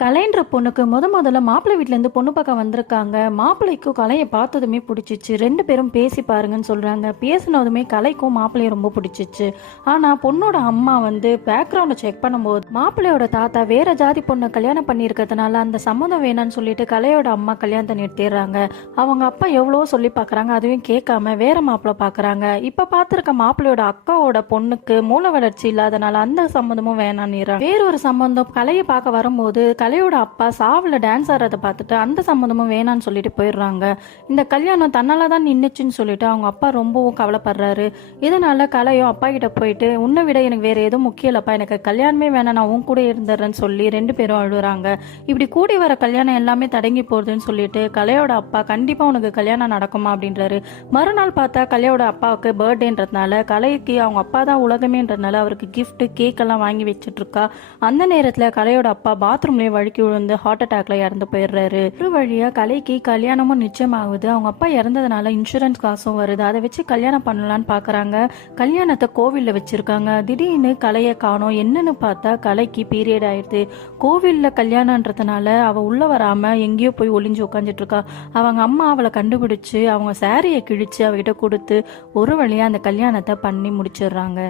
கலைன்ற பொண்ணுக்கு முதல்ல மாப்பிள்ளை வீட்ல இருந்து பொண்ணு பார்க்க வந்திருக்காங்க. மாப்பிள்ளைக்கும் கலையை பார்த்ததுமே பிடிச்சிச்சு. 2 பேரும் பேசி பாருங்கன்னு சொல்றாங்க. பேசினதுமே கலைக்கும் மாப்பிள்ளையும் ரொம்ப பிடிச்சிச்சு. ஆனா பொண்ணோட அம்மா பேக்ரவுண்டை செக் பண்ணும்போது மாப்பிள்ளையோட தாத்தா வேற ஜாதி பொண்ணை கல்யாணம் பண்ணியிருக்கிறதுனால அந்த சம்மந்தம் வேணான்னு சொல்லிட்டு கலையோட அம்மா கல்யாணத்தை நிறுத்திடுறாங்க. அவங்க அப்பா எவ்வளவோ சொல்லி பாக்குறாங்க, அதுவும் கேட்காம வேற மாப்பிள்ளை பாக்குறாங்க. இப்ப பார்த்திருக்க மாப்பிள்ளையோட அக்காவோட பொண்ணுக்கு மூல வளர்ச்சி இல்லாதனால அந்த சம்மந்தமும் வேணான்னு வேறொரு சம்பந்தம் கலையை பார்க்க வரும்போது கலையோட அப்பா சாவுல டான்ஸ் ஆடுறதை பார்த்துட்டு அந்த சம்மந்தமும் வேணான்னு சொல்லிட்டு போயிடுறாங்க. இந்த கல்யாணம் தன்னாலதான் நின்னுச்சுன்னு சொல்லிட்டு அவங்க அப்பா ரொம்பவும் கவலைப்படுறாரு. இதனால கலையும் அப்பா கிட்ட போயிட்டு உன்னை விட எனக்கு வேற எதுவும் முக்கியம் இல்லப்பா, எனக்கு கல்யாணமே வேணாம், நான் உன் கூட இருந்துறேன்னு சொல்லி 2 பேரும் அழுகுறாங்க. இப்படி கூடி வர கல்யாணம் எல்லாமே தடங்கி போகுதுன்னு சொல்லிட்டு கலையோட அப்பா கண்டிப்பா உனக்கு கல்யாணம் நடக்குமா அப்படின்றாரு. மறுநாள் பார்த்தா கலையோட அப்பாவுக்கு பர்த்டேன்றதுனால கலைக்கு அவங்க அப்பா தான் உலகமேன்றதுனால அவருக்கு கிஃப்ட் கேக் எல்லாம் வாங்கி வச்சுட்டு இருக்கா. அந்த நேரத்துல கலையோட அப்பா பாத்ரூம்லயே வழுக்கி விழுந்து ஹார்ட் அட்டாக்ல இறந்து போயிடுறாரு. ஒரு வழியா கலைக்கு கல்யாணமும் நிச்சயமாகுது. அவங்க அப்பா இறந்ததுனால இன்சூரன்ஸ் காசும் வருது. அதை வச்சு கல்யாணம் பண்ணலான்னு பாக்குறாங்க. கல்யாணத்தை கோவில்ல வச்சிருக்காங்க. திடீர்னு கலையை காணோம். என்னன்னு பார்த்தா கலைக்கு பீரியட் ஆயிடுது. கோவில்ல கல்யாணம்ன்றதுனால அவ உள்ள வராம எங்கேயோ போய் ஒளிஞ்சு உட்காந்துட்டு இருக்கா. அவங்க அம்மா அவளை கண்டுபிடிச்சு அவங்க சாரியை கிழிச்சு அவகிட்ட கொடுத்து ஒரு வழியா அந்த கல்யாணத்தை பண்ணி முடிச்சிடுறாங்க.